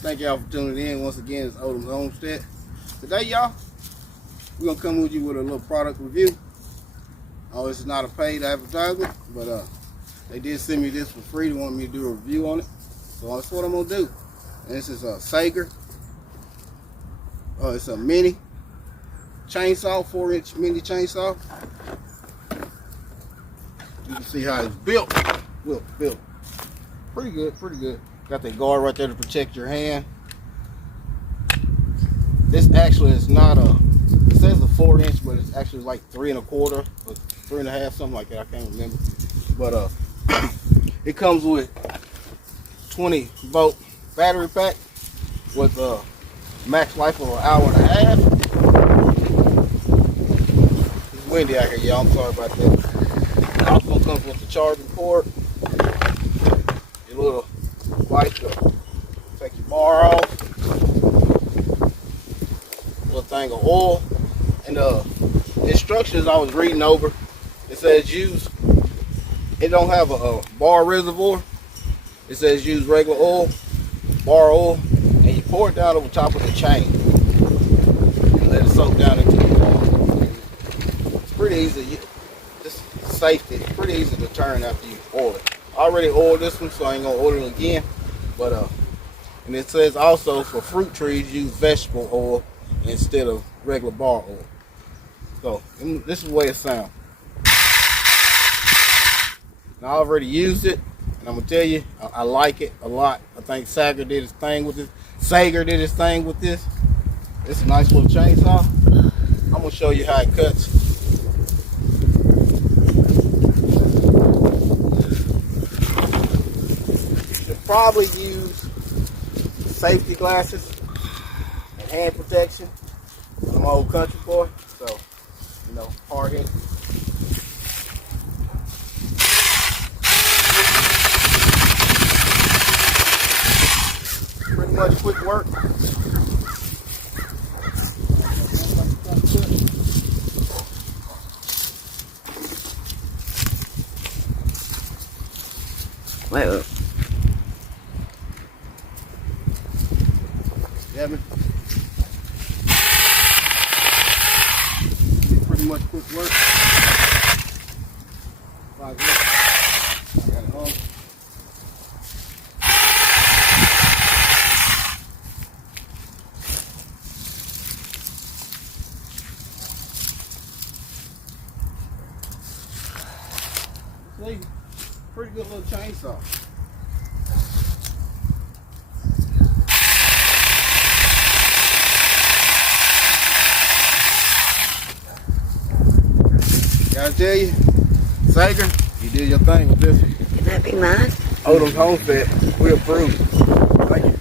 Thank y'all for tuning in. Once again, it's Odom's Homestead. Today, y'all, we're going to come with you with a little product review. Oh, this is not a paid advertisement, but they did send me this for free. They want me to do a review on it. So that's what I'm going to do. And this is a Sager. It's a mini chainsaw, 4-inch mini chainsaw. You can see how it's built. Built. Pretty good. Got that guard right there to protect your hand. This actually is not it says a 4-inch, but it's actually like 3 1/4 or 3 1/2, something like that. I can't remember. But it comes with 20-volt battery pack with a max life of 1.5 hours. It's windy out here, y'all. I'm sorry about that. It also comes with the charging port. Your little light to take your bar off. Little thing of oil. And the instructions I was reading over, it says it don't have a bar reservoir. It says use regular oil, bar oil, and you pour it down over top of the chain and let it soak down into the bar. It's pretty easy. Just safety. It's pretty easy to turn after you oil it. I already oiled this one, so I ain't gonna oil it again. But and it says also for fruit trees use vegetable oil instead of regular bar oil. So this is the way it sounds. Now, I already used it, and I'm gonna tell you, I like it a lot. I think Sager did his thing with this. It's a nice little chainsaw. I'm gonna show you how it cuts. You should probably use safety glasses and hand protection. I'm an old country boy, so you know, hard hit. Pretty much quick work. Wait. Yeah, man. Pretty much quick work. I got it on. See, pretty good little chainsaw. Gotta tell you, Sager, you did your thing with this one. Can that be mine? Odom's Homestead, we approve. Thank you.